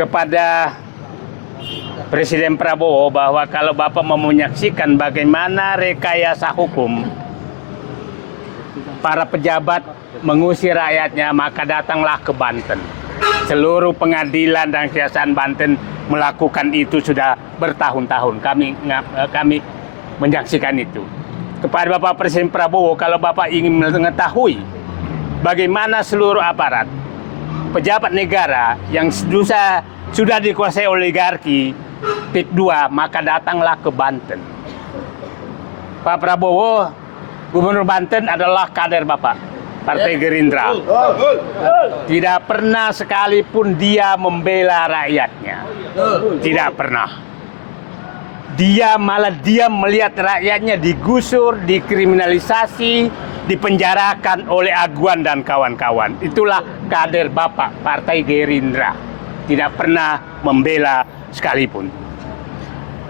kepada Presiden Prabowo bahwa kalau Bapak mau menyaksikan bagaimana rekayasa hukum para pejabat mengusir rakyatnya, maka datanglah ke Banten. Seluruh pengadilan dan kejaksaan Banten melakukan itu sudah bertahun-tahun. Kami menyaksikan itu. Kepada Bapak Presiden Prabowo, kalau Bapak ingin mengetahui bagaimana seluruh aparat pejabat negara yang sudah dikuasai oligarki PIK 2, maka datanglah ke Banten. Pak Prabowo, Gubernur Banten adalah kader Bapak, Partai Gerindra. Tidak pernah sekalipun dia membela rakyatnya. Tidak pernah. Dia melihat rakyatnya digusur, dikriminalisasi, dipenjarakan oleh Aguan dan kawan-kawan. Itulah kader Bapak, Partai Gerindra. Tidak pernah membela sekalipun.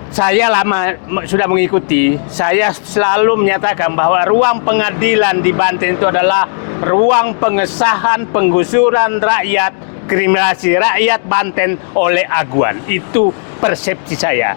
Saya lama sudah mengikuti, saya selalu menyatakan bahwa ruang pengadilan di Banten itu adalah ruang pengesahan penggusuran rakyat, kriminalisasi rakyat Banten oleh Aguan. Itu persepsi saya.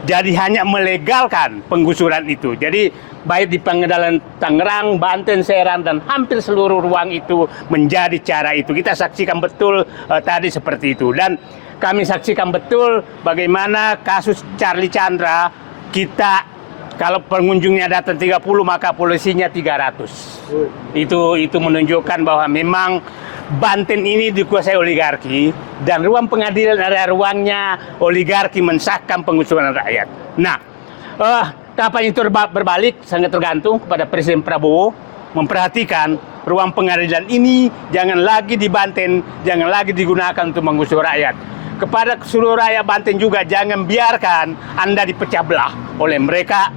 Jadi hanya melegalkan penggusuran itu. Jadi baik di Pengadilan Tangerang, Banten, Serang, dan hampir seluruh ruang itu menjadi cara itu. Kita saksikan betul tadi seperti itu. Dan kami saksikan betul bagaimana kasus Charlie Chandra, kita kalau pengunjungnya datang 30 maka polisinya 300. Itu menunjukkan bahwa memang Banten ini dikuasai oligarki dan ruang pengadilan adalah ruangnya oligarki mensahkan penggusuran rakyat. Nah, kapan itu berbalik sangat tergantung kepada Presiden Prabowo memperhatikan ruang pengadilan ini jangan lagi di Banten, jangan lagi digunakan untuk menggusur rakyat. Kepada seluruh rakyat Banten juga jangan biarkan Anda dipecah belah oleh mereka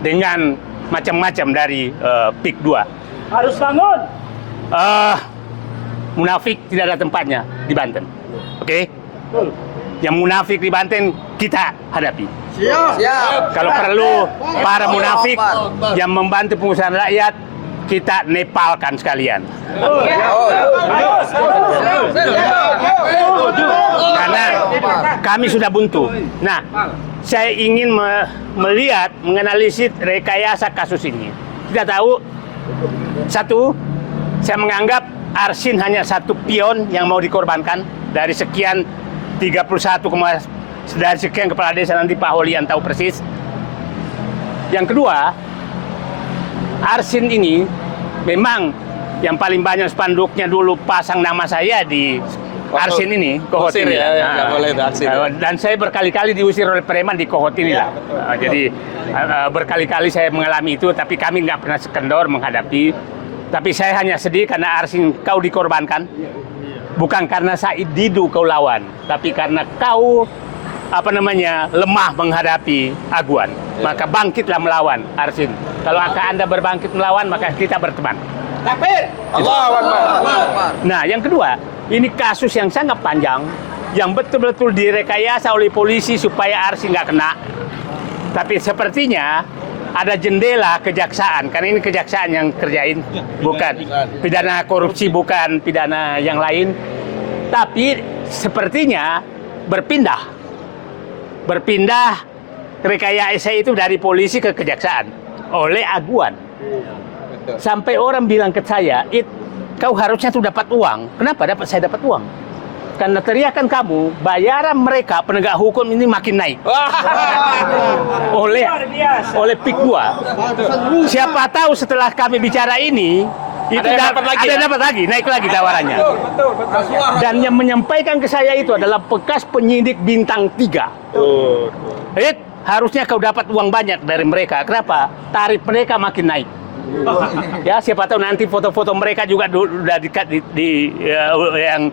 dengan macam-macam dari PIK 2. Harus bangun. Munafik tidak ada tempatnya di Banten. Oke? Yang munafik di Banten kita hadapi. Siap. Kalau perlu para munafik yang membantu pengusahaan rakyat kita nepalkan sekalian. Karena kami sudah buntu. Nah, saya ingin melihat, menganalisis rekayasa kasus ini. Kita tahu, satu, saya menganggap Arsin hanya satu pion yang mau dikorbankan dari sekian 31, dari sekian kepala desa, nanti Pak Holian tahu persis. Yang kedua, Arsin ini memang yang paling banyak spanduknya dulu pasang nama saya di Arsin ini, Kohot ini. Dan saya berkali-kali diusir oleh preman di Kohot ini lah. Jadi berkali-kali saya mengalami itu, tapi kami nggak pernah kendor menghadapi. Tapi saya hanya sedih karena Arsin kau dikorbankan. Bukan karena Said Didu kau lawan, tapi karena kau lemah menghadapi Aguan. Maka bangkitlah melawan Arsin. Kalau Anda berbangkit melawan, maka kita berteman. Takbir. Allahu Akbar. Nah, yang kedua, ini kasus yang sangat panjang, yang betul-betul direkayasa oleh polisi supaya Arsin nggak kena. Tapi sepertinya ada jendela kejaksaan, karena ini kejaksaan yang kerjain, bukan pidana korupsi, bukan pidana yang lain. Tapi sepertinya berpindah rekayasa itu dari polisi ke kejaksaan oleh Aguan. Sampai orang bilang ke saya, kau harusnya tuh dapat uang. Kenapa saya dapat uang? Karena teriakan kamu, bayaran mereka penegak hukum ini makin naik. oleh PIK 2. Siapa tahu setelah kami bicara ini, itu dapat lagi, naik lagi tawarannya. Betul. Dan yang menyampaikan ke saya itu adalah bekas penyidik bintang 3. Harusnya kau dapat uang banyak dari mereka. Kenapa? Tarif mereka makin naik. Ya, siapa tahu nanti foto-foto mereka juga sudah yang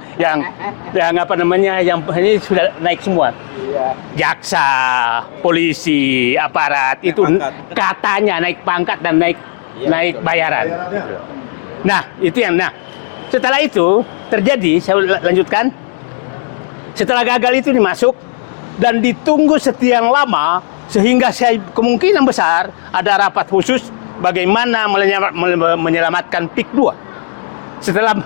ini sudah naik semua. Jaksa, polisi, aparat itu katanya naik pangkat dan naik bayaran. Nah, itu setelah itu terjadi, saya lanjutkan. Setelah gagal itu dimasuk dan ditunggu sekian lama sehingga kemungkinan besar ada rapat khusus bagaimana menyelamatkan PIK 2. Setelah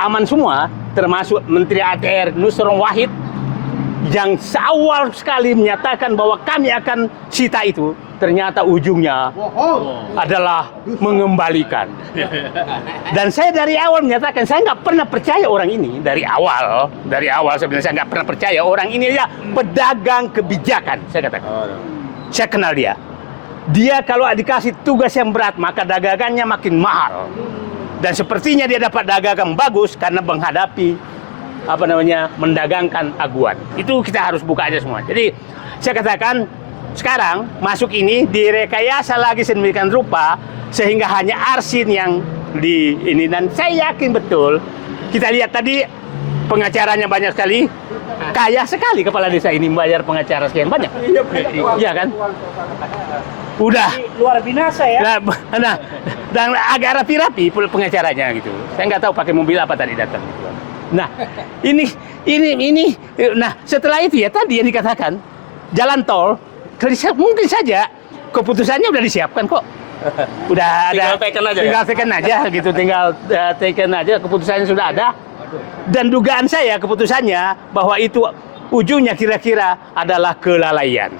aman semua, termasuk Menteri ATR Nusron Wahid yang seawal sekali menyatakan bahwa kami akan sita itu, ternyata ujungnya adalah mengembalikan. Dan saya dari awal menyatakan saya nggak pernah percaya orang ini dari awal sebenarnya saya nggak pernah percaya orang ini ya pedagang kebijakan, saya katakan. Saya kenal dia. Dia kalau dikasih tugas yang berat maka dagangannya makin mahal. Dan sepertinya dia dapat dagangan bagus karena menghadapi mendagangkan aguan. Itu kita harus buka aja semua. Jadi saya katakan sekarang masuk ini direkayasa lagi sedemikian rupa sehingga hanya Arsin yang di ini, dan saya yakin betul kita lihat tadi pengacaranya banyak sekali, kaya sekali kepala desa ini membayar pengacara sekian banyak. Iya kan? Udah luar binasa ya. Nah, dan agak rapi-rapi pengacaranya gitu. Saya nggak tahu pakai mobil apa tadi datang. Nah, ini. Nah, setelah itu ya tadi yang dikatakan jalan tol, mungkin saja keputusannya udah disiapkan kok. Udah ada. Tinggal tekan aja gitu. Tinggal tekan aja, keputusannya sudah ada. Dan dugaan saya keputusannya bahwa itu ujungnya kira-kira adalah kelalaian.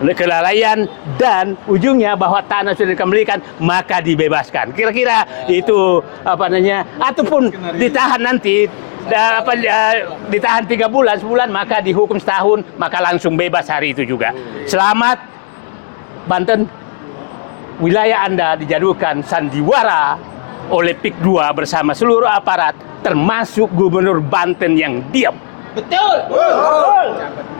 Kelalaian dan ujungnya bahwa tanah sudah dikembalikan maka dibebaskan. Kira-kira itu ataupun ditahan nanti ditahan 3 bulan, sebulan maka dihukum setahun maka langsung bebas hari itu juga. Selamat Banten, wilayah Anda dijadikan sandiwara oleh PIK 2 bersama seluruh aparat termasuk Gubernur Banten yang diam. Betul.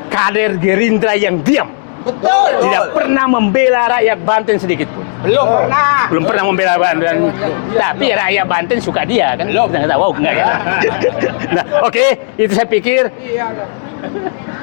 Kader Gerindra yang diam. Betul. Tidak pernah membela rakyat Banten sedikit pun. Belum pernah membela Banten. Tapi rakyat Banten suka dia kan. Kita nggak tahu, enggak ya. Nah, oke, itu saya pikir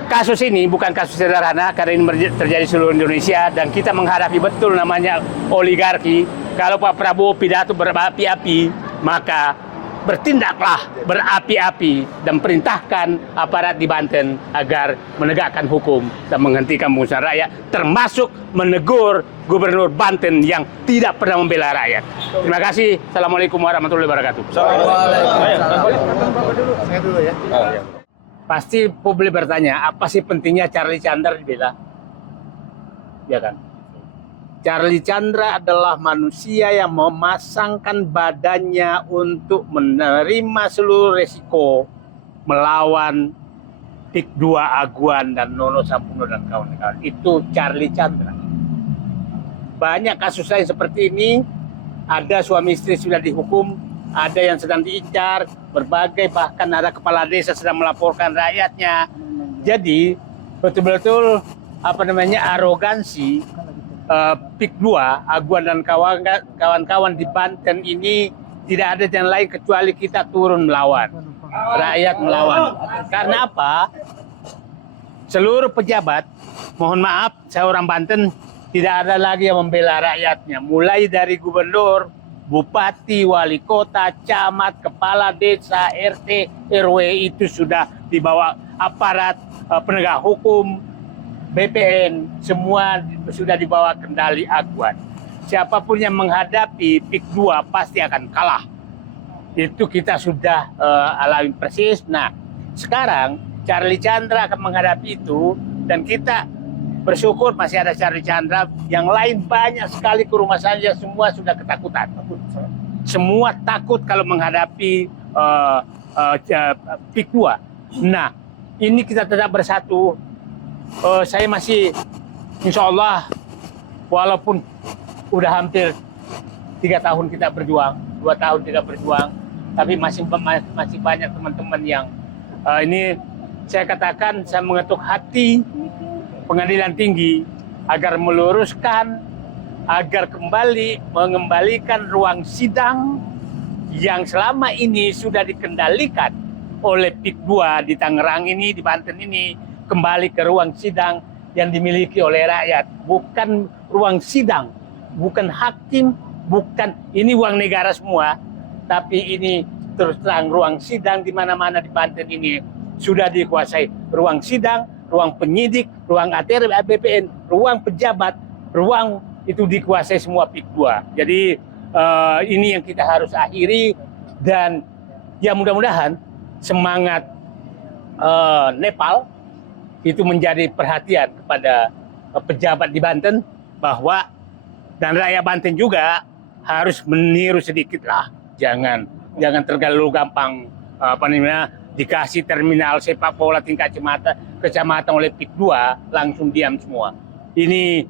kasus ini bukan kasus sederhana karena ini terjadi seluruh Indonesia dan kita menghadapi betul namanya oligarki. Kalau Pak Prabowo pidato berapi-api, maka bertindaklah berapi-api dan perintahkan aparat di Banten agar menegakkan hukum dan menghentikan penggusuran rakyat, termasuk menegur Gubernur Banten yang tidak pernah membela rakyat. Terima kasih. Assalamualaikum warahmatullahi wabarakatuh. Saya dulu ya. Pasti publik bertanya, apa sih pentingnya Charlie Chandra dibela? Ya kan? Charlie Chandra adalah manusia yang memasangkan badannya untuk menerima seluruh resiko melawan PIK 2 Aguan dan Nono Sampuno dan kawan-kawan. Itu Charlie Chandra. Banyak kasus lain seperti ini, ada suami istri sudah dihukum, ada yang sedang diincar, berbagai bahkan ada kepala desa sedang melaporkan rakyatnya. Jadi betul-betul arogansi PIK 2, Aguan dan kawan-kawan di Banten ini tidak ada yang lain kecuali kita turun melawan. Rakyat melawan. Karena apa? Seluruh pejabat, mohon maaf, saya orang Banten, tidak ada lagi yang membela rakyatnya. Mulai dari gubernur, bupati, wali kota, camat, kepala desa, RT, RW itu sudah dibawa aparat penegak hukum, BPN, semua sudah dibawa kendali Aguan. Siapapun yang menghadapi PIK 2 pasti akan kalah. Itu kita sudah alami persis. Nah, sekarang Charlie Chandra akan menghadapi itu dan kita bersyukur masih ada Charlie Chandra. Yang lain banyak sekali ke rumah saja, semua sudah ketakutan. Semua takut kalau menghadapi PIK 2. Nah, ini kita tetap bersatu. Saya masih insya Allah walaupun udah hampir 3 tahun kita berjuang, 2 tahun kita berjuang, tapi masih banyak teman-teman yang ini saya katakan saya mengetuk hati pengadilan tinggi agar meluruskan, agar kembali mengembalikan ruang sidang yang selama ini sudah dikendalikan oleh PIK 2 di Tangerang ini, di Banten ini, kembali ke ruang sidang yang dimiliki oleh rakyat. Bukan ruang sidang, bukan hakim, bukan ini uang negara semua, tapi ini terus terang ruang sidang di mana-mana di Banten ini sudah dikuasai. Ruang sidang, ruang penyidik, ruang ATR, BPN, ruang pejabat, ruang itu dikuasai semua PIK 2. Jadi ini yang kita harus akhiri dan ya mudah-mudahan semangat Nepal itu menjadi perhatian kepada pejabat di Banten bahwa dan rakyat Banten juga harus meniru sedikit lah, jangan terlalu gampang dikasih terminal sepak bola tingkat kecamatan oleh PIK 2 langsung diam semua. Ini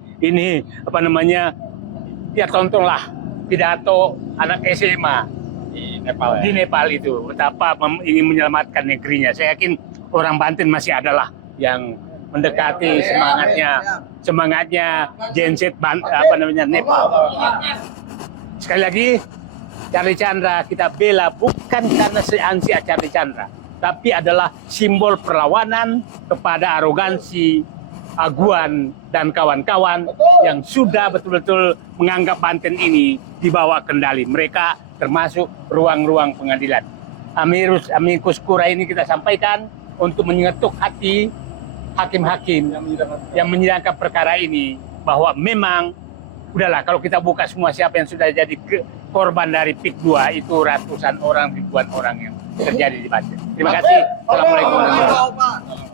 ya tontonlah pidato anak SMA di Nepal itu betapa ingin menyelamatkan negerinya. Saya yakin orang Banten masih adalah yang mendekati semangatnya Gen Z Nepal. Sekali lagi, Charlie Chandra kita bela bukan karena seansi Charlie Chandra, tapi adalah simbol perlawanan kepada arogansi Aguan dan kawan-kawan yang sudah betul-betul menganggap Banten ini di bawah kendali mereka, termasuk ruang-ruang pengadilan. Amicus Curiae ini kita sampaikan untuk menyetuk hati hakim-hakim yang menyidangkan perkara ini bahwa memang udahlah, kalau kita buka semua siapa yang sudah jadi korban dari PIK 2 itu ratusan orang, ribuan orang yang terjadi di Banten. Terima kasih. Assalamualaikum warahmatullahi wabarakatuh.